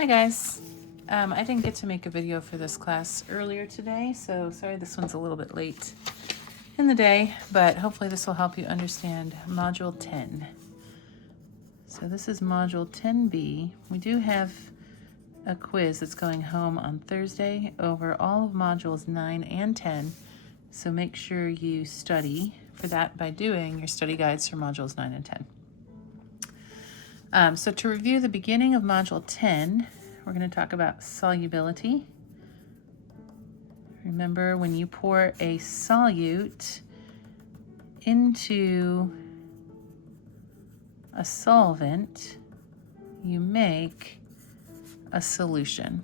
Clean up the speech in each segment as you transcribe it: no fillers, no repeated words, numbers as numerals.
Hi guys. I didn't get to make a video for this class earlier today, so sorry this one's a little bit late in the day, but hopefully this will help you understand Module 10. So this is Module 10B. We do have a quiz that's going home on Thursday over all of Modules 9 and 10, so make sure you study for that by doing your study guides for Modules 9 and 10. So to review the beginning of Module 10, we're going to talk about solubility. Remember, when you pour a solute into a solvent, you make a solution.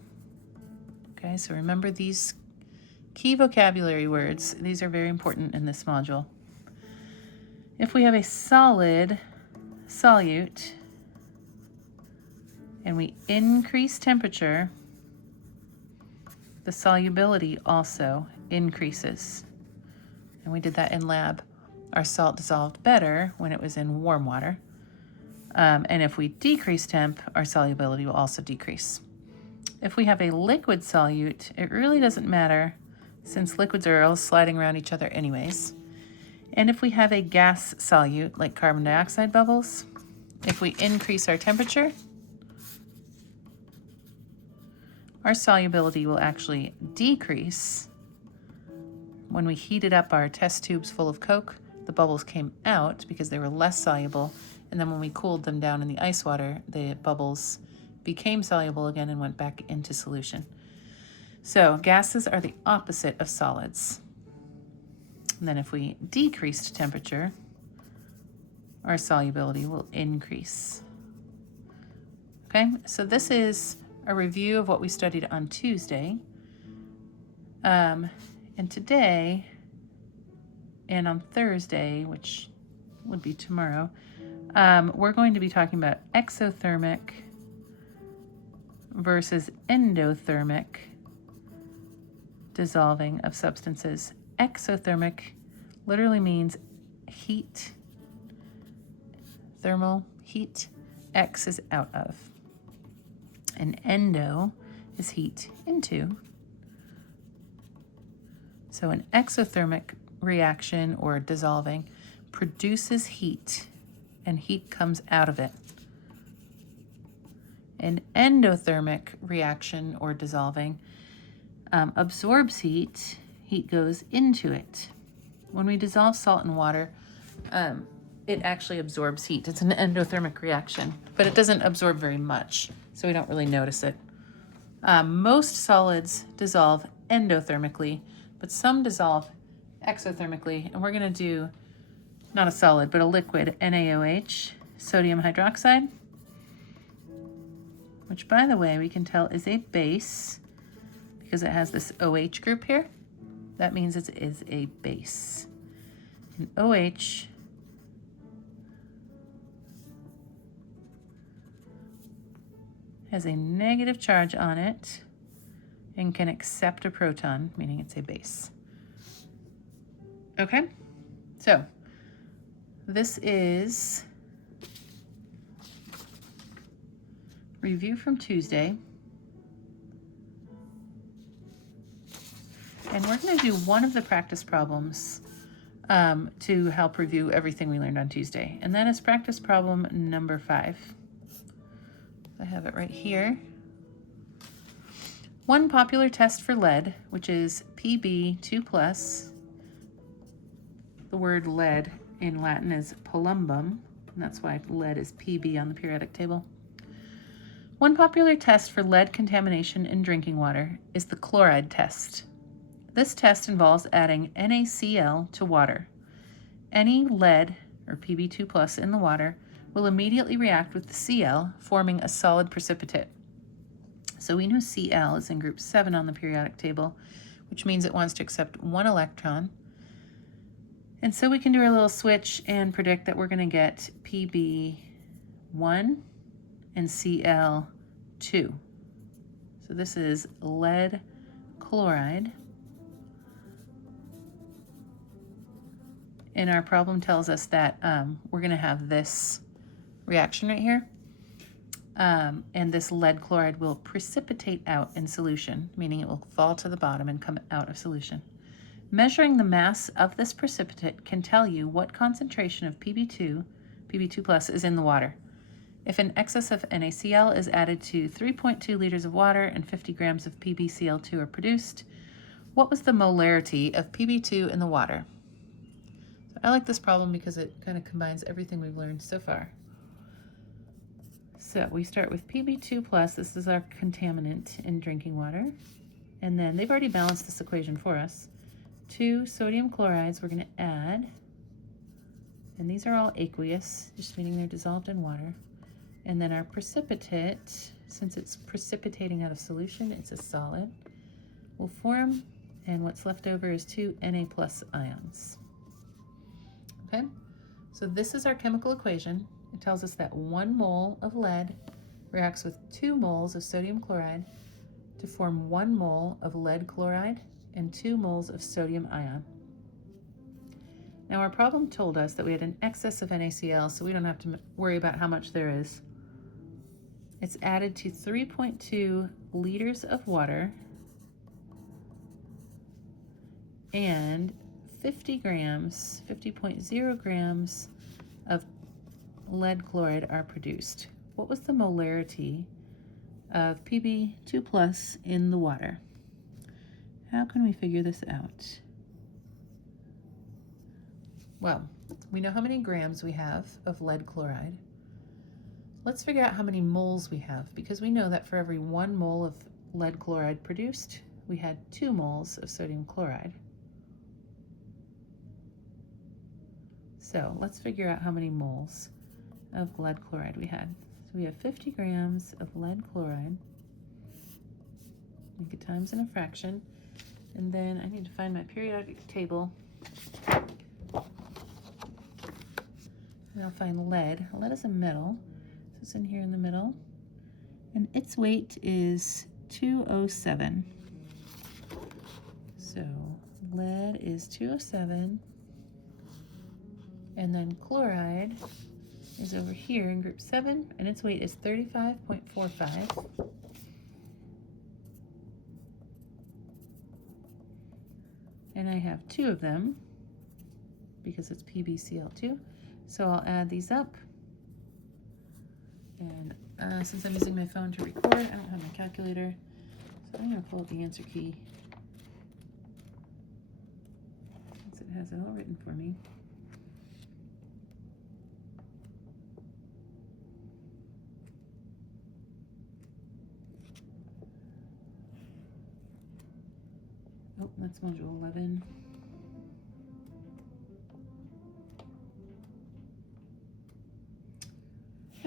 Okay, so remember these key vocabulary words. These are very important in this module. If we have a solid solute and we increase temperature, the solubility also increases. And we did that in lab. Our salt dissolved better when it was in warm water. And if we decrease temp, our solubility will also decrease. If we have a liquid solute, it really doesn't matter since liquids are all sliding around each other anyways. And if we have a gas solute, like carbon dioxide bubbles, if we increase our temperature, our solubility will actually decrease. When we heated up our test tubes full of Coke, the bubbles came out because they were less soluble, and then when we cooled them down in the ice water, the bubbles became soluble again and went back into solution. So gases are the opposite of solids. And then if we decreased temperature, our solubility will increase. Okay, so this is a review of what we studied on Tuesday. And today and on Thursday, which would be tomorrow, we're going to be talking about exothermic versus endothermic dissolving of substances. Exothermic literally means heat, thermal heat. X is out of. And endo is heat into. So an exothermic reaction or dissolving produces heat, and heat comes out of it. An endothermic reaction or dissolving absorbs heat, heat goes into it. When we dissolve salt in water, it actually absorbs heat. It's an endothermic reaction, but it doesn't absorb very much, so we don't really notice it. Most solids dissolve endothermically, but some dissolve exothermically, and we're going to do not a solid, but a liquid, NaOH, sodium hydroxide, which, by the way, we can tell is a base because it has this OH group here. That means it is a base. And OH has a negative charge on it and can accept a proton, meaning it's a base. Okay, so this is review from Tuesday. And we're going to do one of the practice problems to help review everything we learned on Tuesday. And that is practice problem number 5. I have it right here. One popular test for lead, which is Pb2+. The word lead in Latin is plumbum, and that's why lead is Pb on the periodic table. One popular test for lead contamination in drinking water is the chloride test. This test involves adding NaCl to water. Any lead, or Pb2+, in the water will immediately react with the Cl, forming a solid precipitate. So we know Cl is in group 7 on the periodic table, which means it wants to accept 1 electron. And so we can do our little switch and predict that we're going to get Pb1 and Cl2. So this is lead chloride. And our problem tells us that we're going to have this reaction right here. and this lead chloride will precipitate out in solution, meaning it will fall to the bottom and come out of solution. Measuring the mass of this precipitate can tell you what concentration of Pb2 plus is in the water. If an excess of NaCl is added to 3.2 liters of water and 50 grams of PbCl2 are produced, what was the molarity of Pb2 in the water? So I like this problem because it kind of combines everything we've learned so far. So we start with Pb2 plus, this is our contaminant in drinking water. And then they've already balanced this equation for us. 2 sodium chlorides we're going to add, and these are all aqueous, just meaning they're dissolved in water. And then our precipitate, since it's precipitating out of solution, it's a solid, will form, and what's left over is 2 Na plus ions. Okay, so this is our chemical equation. It tells us that 1 mole of lead reacts with 2 moles of sodium chloride to form 1 mole of lead chloride and 2 moles of sodium ion. Now our problem told us that we had an excess of NaCl, so we don't have to worry about how much there is. It's added to 3.2 liters of water, and 50.0 grams of lead chloride are produced. What was the molarity of Pb2 plus in the water? How can we figure this out? Well, we know how many grams we have of lead chloride. Let's figure out how many moles we have, because we know that for every 1 mole of lead chloride produced, we had 2 moles of sodium chloride. So let's figure out how many moles of lead chloride we had. So we have 50 grams of lead chloride. Make it times in a fraction. And then I need to find my periodic table. And I'll find lead. Lead is a metal. So it's in here in the middle. And its weight is 207. So lead is 207. And then chloride is over here in group 7, and its weight is 35.45. And I have 2 of them because it's PbCl2. So I'll add these up. And since I'm using my phone to record, I don't have my calculator. So I'm going to pull up the answer key, since it has it all written for me. Oh, that's module 11.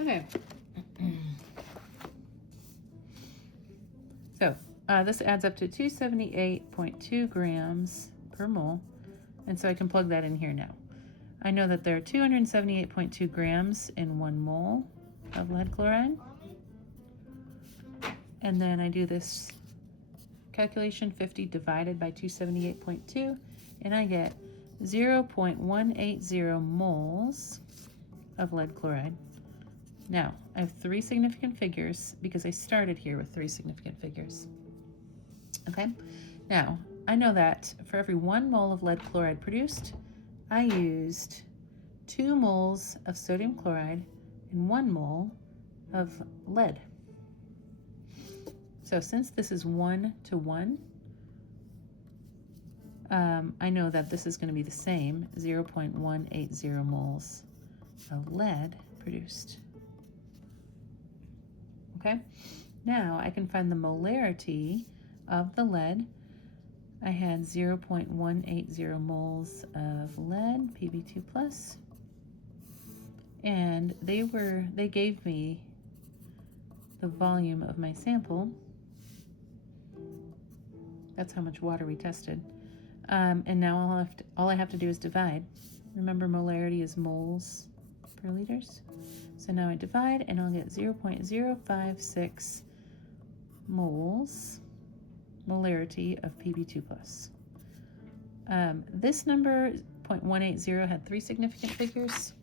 Okay. So this adds up to 278.2 grams per mole, and so I can plug that in here now. I know that there are 278.2 grams in 1 mole of lead chloride, and then I do this calculation, 50 divided by 278.2, and I get 0.180 moles of lead chloride. Now, I have 3 significant figures because I started here with 3 significant figures. Okay, now I know that for every 1 mole of lead chloride produced, I used 2 moles of sodium chloride and 1 mole of lead. So since this is 1 to 1, I know that this is going to be the same, 0.180 moles of lead produced. Okay, now I can find the molarity of the lead. I had 0.180 moles of lead, Pb2 plus, and they gave me the volume of my sample. That's how much water we tested. And now all I have to do is divide. Remember, molarity is moles per liters. So now I divide, and I'll get 0.056 moles molarity of Pb2 plus. This number, 0.180, had 3 significant figures.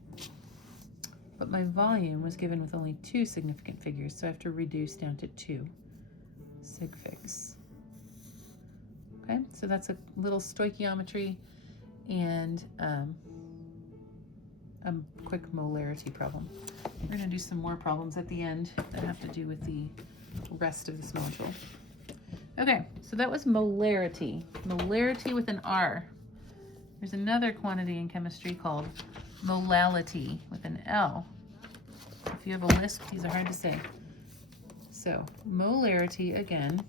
but my volume was given with only 2 significant figures, so I have to reduce down to 2 sig figs. Okay, so that's a little stoichiometry and a quick molarity problem. We're going to do some more problems at the end that have to do with the rest of this module. Okay, so that was molarity. Molarity with an R. There's another quantity in chemistry called molality with an L. If you have a lisp, these are hard to say. So molarity again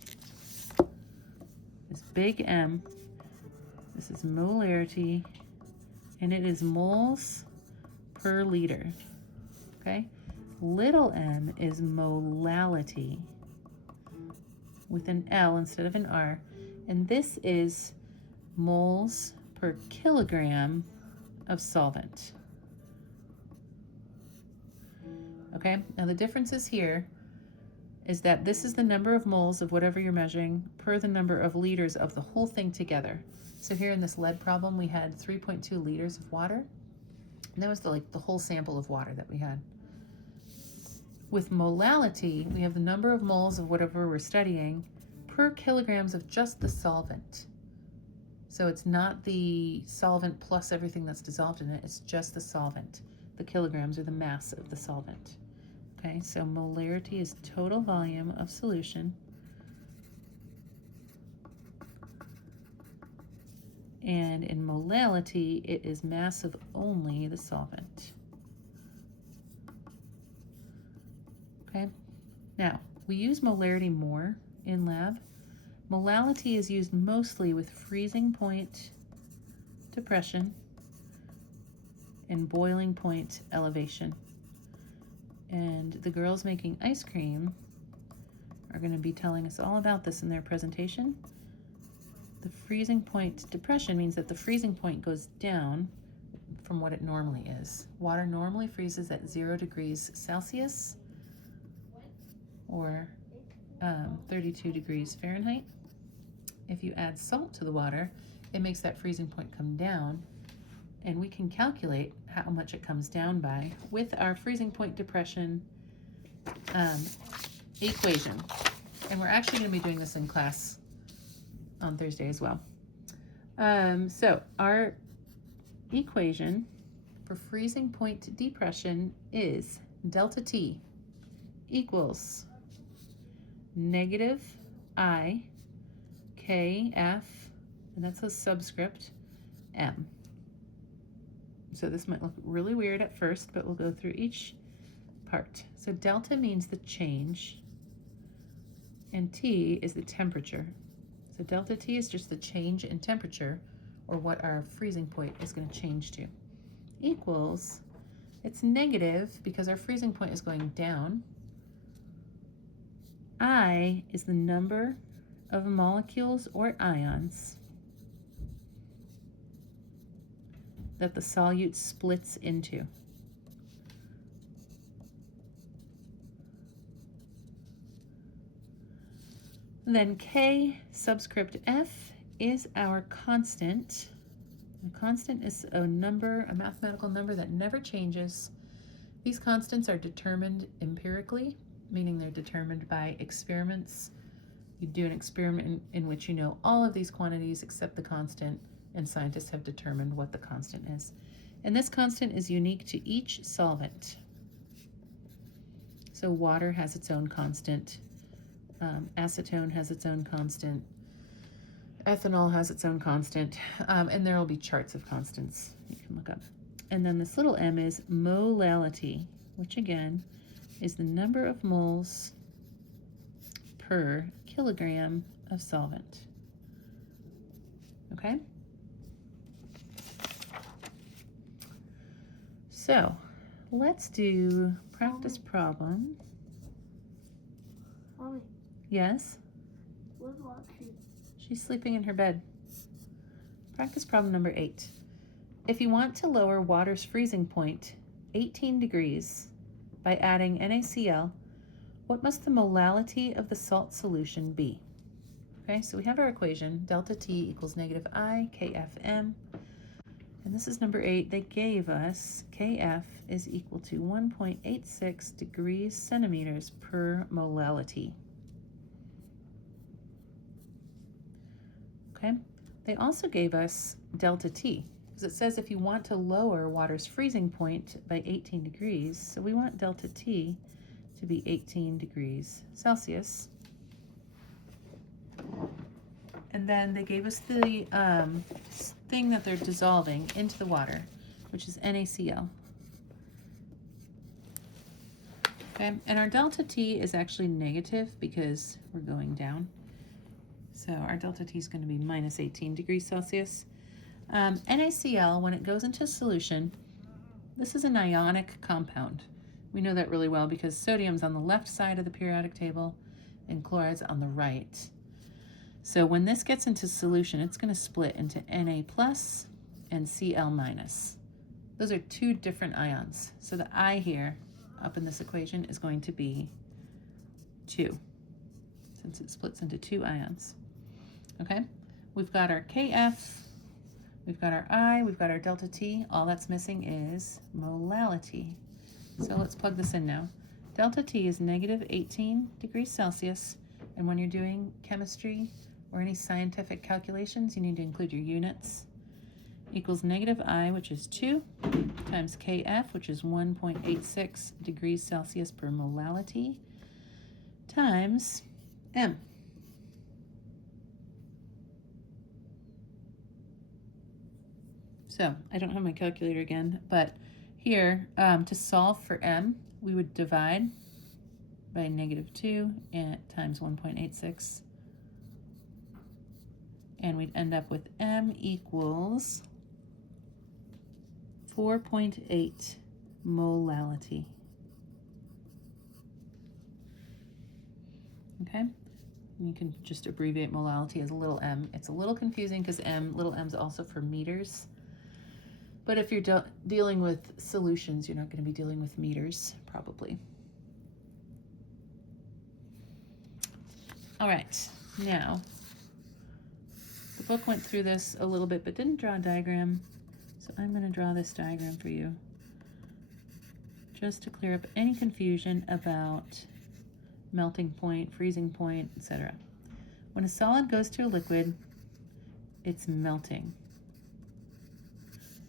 is big M. This is molarity, and it is moles per liter. Okay, little m is molality with an L instead of an R, and this is moles per kilogram of solvent. Okay, now the differences here is that this is the number of moles of whatever you're measuring per the number of liters of the whole thing together. So here in this lead problem, we had 3.2 liters of water. And that was the whole sample of water that we had. With molality, we have the number of moles of whatever we're studying per kilograms of just the solvent. So it's not the solvent plus everything that's dissolved in it, it's just the solvent. The kilograms are the mass of the solvent. Okay, so molarity is total volume of solution. And in molality, it is mass of only the solvent. Okay, now we use molarity more in lab. Molality is used mostly with freezing point depression and boiling point elevation. And the girls making ice cream are going to be telling us all about this in their presentation. The freezing point depression means that the freezing point goes down from what it normally is. Water normally freezes at 0 degrees Celsius or 32 degrees Fahrenheit. If you add salt to the water, it makes that freezing point come down, and we can calculate how much it comes down by with our freezing point depression equation. And we're actually going to be doing this in class on Thursday as well. So our equation for freezing point depression is delta T equals negative I KF, and that's a subscript, M. So this might look really weird at first, but we'll go through each part. So delta means the change, and T is the temperature. So delta T is just the change in temperature, or what our freezing point is going to change to. Equals, it's negative because our freezing point is going down. I is the number of molecules or ions that the solute splits into. Then K subscript F is our constant. A constant is a number, a mathematical number that never changes. These constants are determined empirically, meaning they're determined by experiments. You do an experiment in which you know all of these quantities except the constant, and scientists have determined what the constant is. And this constant is unique to each solvent. So water has its own constant, acetone has its own constant, ethanol has its own constant, and there will be charts of constants you can look up. And then this little m is molality, which again is the number of moles per kilogram of solvent. Okay? So let's do practice problem. Mommy, Yes? where's Roxy? She's sleeping in her bed. Practice problem number 8. If you want to lower water's freezing point 18 degrees by adding NaCl, what must the molality of the salt solution be? Okay, so we have our equation, delta T equals negative I KFM. And And this is number 8. They gave us Kf is equal to 1.86 degrees centimeters per molality. Okay. They also gave us delta T, because it says if you want to lower water's freezing point by 18 degrees, so we want delta T to be 18 degrees Celsius. And then they gave us the thing that they're dissolving into the water, which is NaCl. Okay, and our delta T is actually negative because we're going down. So our delta T is going to be minus 18 degrees Celsius. NaCl, when it goes into solution, this is an ionic compound. We know that really well because sodium's on the left side of the periodic table and chloride's on the right. So when this gets into solution, it's going to split into Na plus and Cl minus. Those are two different ions. So the I here up in this equation is going to be 2, since it splits into 2 ions. Okay, we've got our Kf, we've got our I, we've got our delta T. All that's missing is molality. So let's plug this in now. Delta T is negative 18 degrees Celsius, and when you're doing chemistry or any scientific calculations, you need to include your units. Equals negative I, which is 2, times Kf, which is 1.86 degrees Celsius per molality, times M. So I don't have my calculator again, but here, to solve for M, we would divide by negative 2 and times 1.86. And we'd end up with M equals 4.8 molality. Okay? And you can just abbreviate molality as little m. It's a little confusing because little m is also for meters. But if you're dealing with solutions, you're not going to be dealing with meters, probably. All right, now, the book went through this a little bit, but didn't draw a diagram. So I'm going to draw this diagram for you, just to clear up any confusion about melting point, freezing point, etc. When a solid goes to a liquid, it's melting.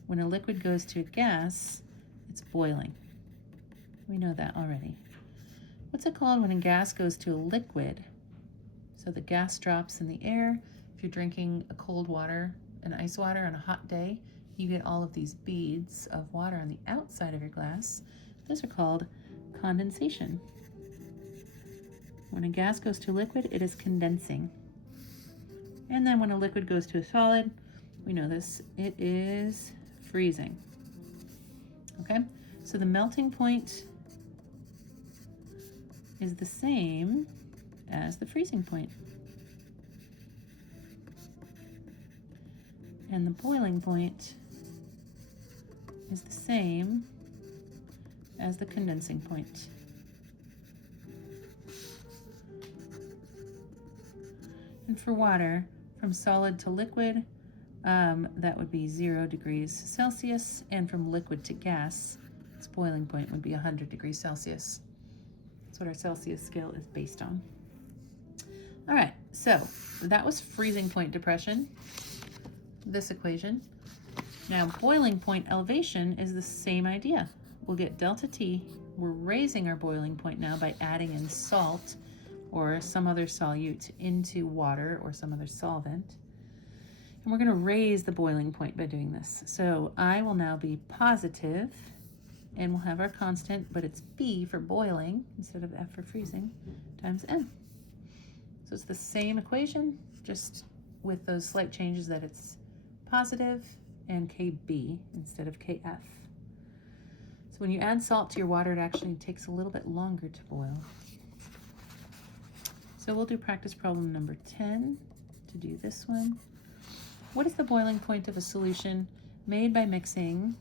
When a liquid goes to a gas, it's boiling. We know that already. What's it called when a gas goes to a liquid? So the gas drops in the air. If you're drinking a cold water and ice water on a hot day, you get all of these beads of water on the outside of your glass. Those are called condensation. When a gas goes to a liquid, it is condensing. And then when a liquid goes to a solid, we know this, it is freezing. Okay, so the melting point is the same as the freezing point. And the boiling point is the same as the condensing point. And for water, from solid to liquid, that would be 0 degrees Celsius, and from liquid to gas, its boiling point would be 100 degrees Celsius. That's what our Celsius scale is based on. All right, so that was freezing point depression, this equation. Now, boiling point elevation is the same idea. We'll get delta T. We're raising our boiling point now by adding in salt or some other solute into water or some other solvent. And we're going to raise the boiling point by doing this. So I will now be positive, and we'll have our constant, but it's B for boiling instead of F for freezing, times N. So it's the same equation, just with those slight changes that it's positive and KB instead of KF. So when you add salt to your water, it actually takes a little bit longer to boil. So we'll do practice problem number 10 to do this one. What is the boiling point of a solution made by mixing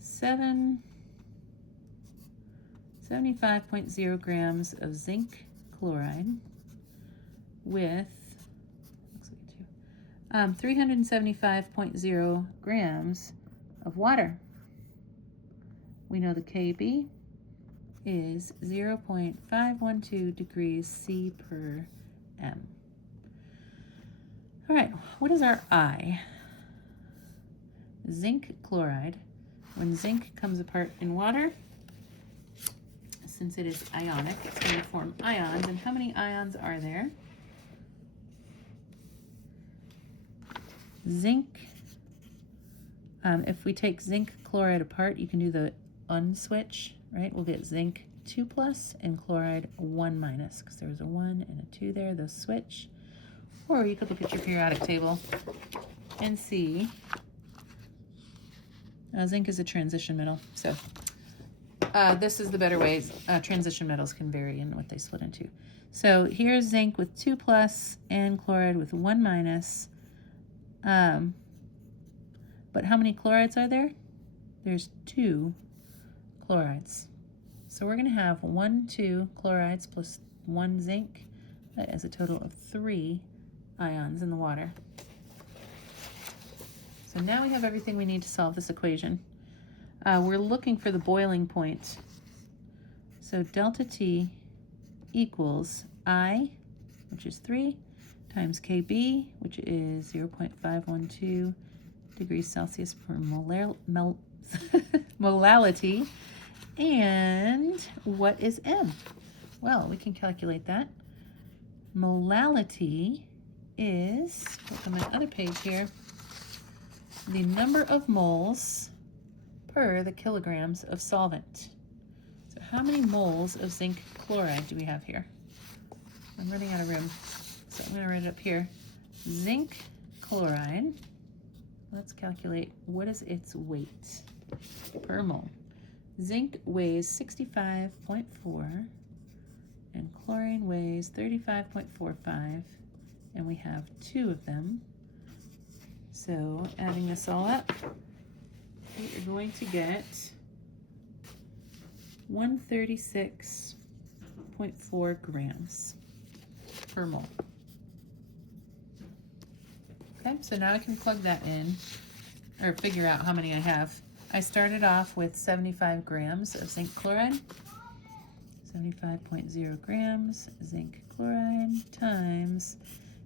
75.0 grams of zinc chloride with 375.0 grams of water. We know the KB is 0.512 degrees C per M. All right, what is our I? Zinc chloride. When zinc comes apart in water, since it is ionic, it's going to form ions. And how many ions are there? Zinc, if we take zinc chloride apart, you can do the unswitch, right? We'll get zinc 2 plus and chloride 1 minus, because there's a 1 and a 2 there, those switch. Or you could look at your periodic table and see zinc is a transition metal. So this is the better way. Transition metals can vary in what they split into. So here's zinc with 2 plus and chloride with 1 minus. But how many chlorides are there? There's 2 chlorides. So we're going to have 2 chlorides plus 1 zinc. That is a total of 3 ions in the water. So now we have everything we need to solve this equation. We're looking for the boiling point. So delta T equals I, which is 3, times KB, which is 0.512 degrees Celsius per molality. And what is M? Well, we can calculate that. Molality is, look on my other page here, the number of moles per the kilograms of solvent. So how many moles of zinc chloride do we have here? I'm running out of room, so I'm going to write it up here. Zinc chloride, let's calculate what is its weight per mole. Zinc weighs 65.4 and chlorine weighs 35.45, and we have 2 of them. So adding this all up, we are going to get 136.4 grams per mole. Okay, so now I can plug that in, or figure out how many I have. I started off with 75 grams of zinc chloride, 75.0 grams zinc chloride times,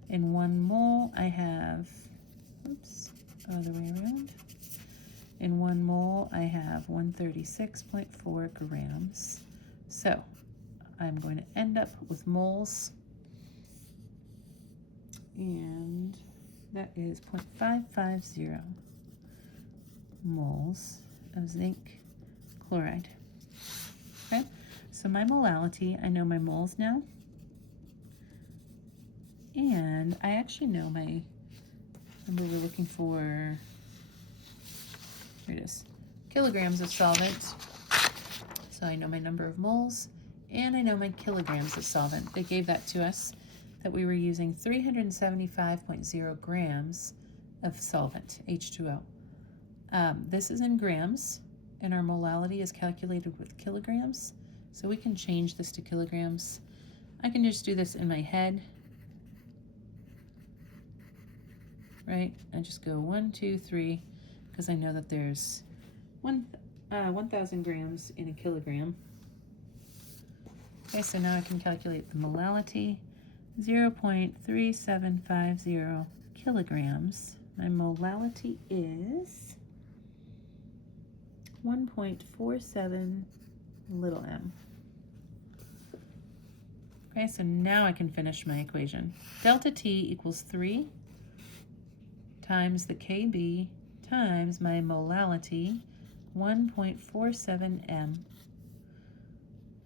in 1 mole I have, oops, other way around. In 1 mole I have 136.4 grams. So I'm going to end up with moles, and that is 0.550 moles of zinc chloride. Okay, so my molality, I know my moles now, and I actually know my, remember we're looking for, here it is, kilograms of solvent. So I know my number of moles, and I know my kilograms of solvent. They gave that to us, that we were using 375.0 grams of solvent, H2O. This is in grams, and our molality is calculated with kilograms, so we can change this to kilograms. I can just do this in my head, right? I just go 1, 2, 3, because I know that there's 1,000 grams in a kilogram. Okay, so now I can calculate the molality, 0.3750 kilograms. My molality is 1.47 little m. Okay, so now I can finish my equation. Delta T equals 3 times the KB times my molality, 1.47 m.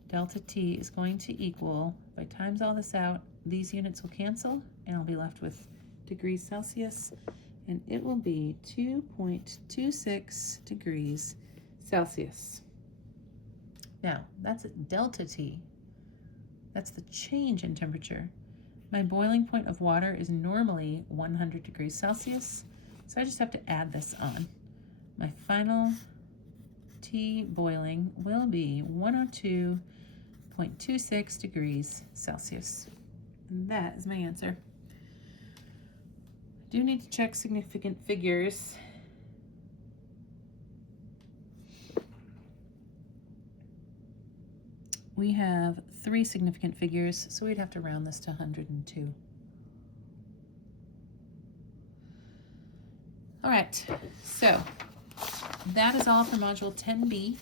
Delta T is going to equal, if I times all this out, these units will cancel, and I'll be left with degrees Celsius, and it will be 2.26 degrees Celsius. Now, that's delta T. That's the change in temperature. My boiling point of water is normally 100 degrees Celsius, so I just have to add this on. My final T boiling will be 102.26 degrees Celsius. And that is my answer. Do need to check significant figures. We have 3 significant figures, so we'd have to round this to 102. All right, so that is all for Module 10B.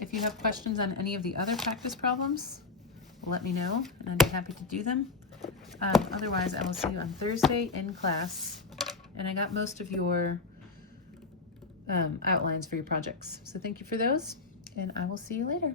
If you have questions on any of the other practice problems, let me know, and I'd be happy to do them. Otherwise, I will see you on Thursday in class, and I got most of your outlines for your projects. So thank you for those, and I will see you later.